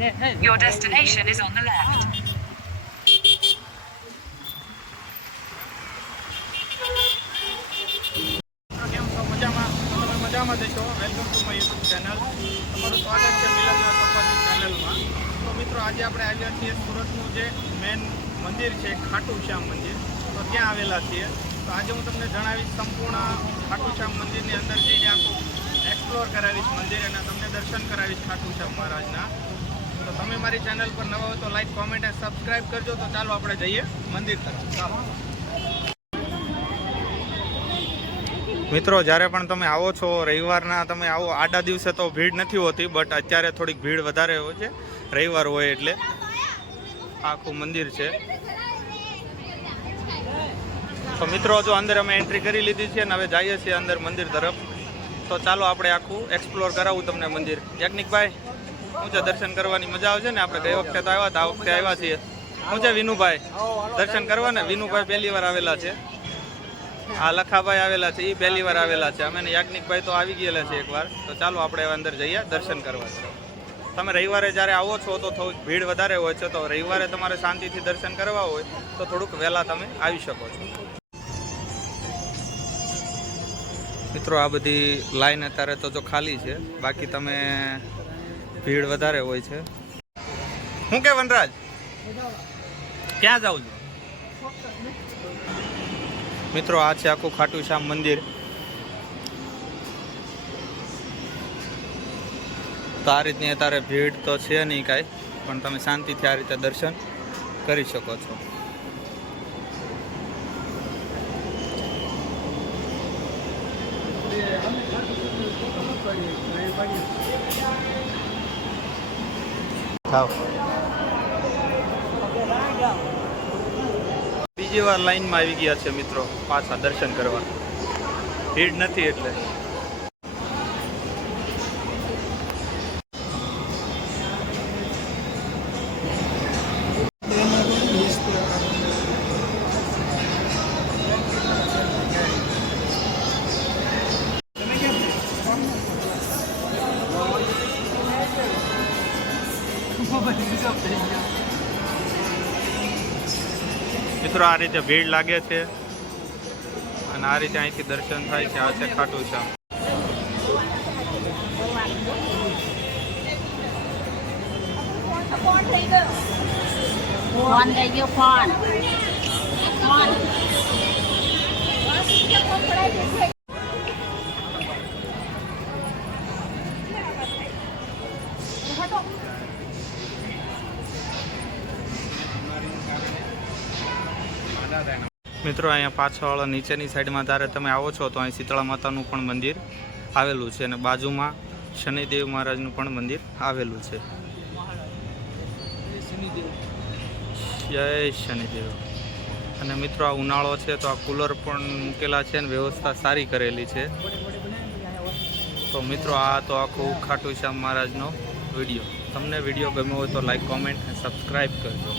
Your destination is on the left. કેમ છો? મજામાં? તમે મજામાં દેશો. Welcome to my YouTube channel. તમારું સ્વાગત છે મિલનના પપ્પાની ચેનલમાં. તો મિત્રો આજે આપણે આવ્યા છીએ સુરતનું જે મેન મંદિર છે ખાટુ શ્યામ મંદિર, તો ત્યાં આવેલા છીએ. તો આજે હું તમને જણાવીશ સંપૂર્ણ ખાટુ શ્યામ મંદિરની અંદર જઈને આખું એક્સપ્લોર કરાવીશ મંદિર અને તમને દર્શન કરાવીશ ખાટુ શ્યામ મહારાજના. તો તમે મારી ચેનલ પર નવા હોય તો લાઈક, કોમેન્ટ અને સબસ્ક્રાઈબ કરજો. તો ચાલો આપણે જઈએ મંદિર તરફ. ચાલો મિત્રો, જ્યારે પણ તમે આવો છો રવિવારના, તમે આવો આડા દિવસે તો ભીડ નથી હોતી, બટ અત્યારે થોડીક ભીડ વધારે હોય છે રવિવાર હોય એટલે. આખું મંદિર છે. તો મિત્રો, જો અંદર અમે એન્ટ્રી કરી લીધી છે અને હવે જઈએ છીએ અંદર મંદિર તરફ. તો ચાલો આપણે આખું એક્સપ્લોર કરાવું તમને મંદિર. યાજ્ઞિકભાઈ, શું છે, દર્શન કરવાની મજા આવે છે ને? આપણે ગઈ વખતે તો આવ્યા હતા, આ વખતે આવ્યા છીએ. શું છે વિનુભાઈ, દર્શન કરવા ને? વિનુભાઈ પહેલી વાર આવેલા છે. આ લખાભાઈ આવેલા છે, એ પહેલી વાર આવેલા છે. અમે યાજ્ઞિકભાઈ તો આવી ગયેલા છે એકવાર. તો ચાલો આપણે અંદર જઈએ દર્શન કરવા. તમે રવિવારે જ્યારે આવો છો તો થોડીક ભીડ વધારે હોય છે, તો રવિવારે તમારે શાંતિથી દર્શન કરવા હોય તો થોડુંક વહેલા તમે આવી શકો છો. મિત્રો, આ બધી લાઈન અત્યારે તો જો ખાલી છે, બાકી તમે ભીડ વધારે હોય છે. હું કે વનરાજ, ક્યાં જાઉં છું? મિત્રો, આ છે આખું ખાટુ શ્યામ મંદિર. તો આ રીતની અત્યારે ભીડ તો છે નહીં કાંઈ, પણ તમે શાંતિથી આ રીતે દર્શન કરી શકો છો. બીજી વાર લાઈનમાં આવી ગયા છે મિત્રો, પાછા દર્શન કરવા. ભીડ નથી એટલે. મિત્રો, આ રીતે ભીડ લાગે છે અને આ રીતે અહીંથી દર્શન થાય છે. આ છે ખાટુ શ્યામ. મિત્રો, અહીંયા પાછળ નીચેની સાઈડમાં જ્યારે તમે આવો છો તો અહીં શીતળા માતાનું પણ મંદિર આવેલું છે અને બાજુમાં શનિદેવ મહારાજનું પણ મંદિર આવેલું છે. જય શનિદેવ. અને મિત્રો, આ ઉનાળો છે તો આ કુલર પણ મૂકેલા છે અને વ્યવસ્થા સારી કરેલી છે. તો મિત્રો, આ તો આખું ખાટુ શ્યામ મહારાજનો વિડીયો. તમને વિડીયો ગમ્યો હોય તો લાઈક, કોમેન્ટ અને સબસ્ક્રાઈબ કરજો.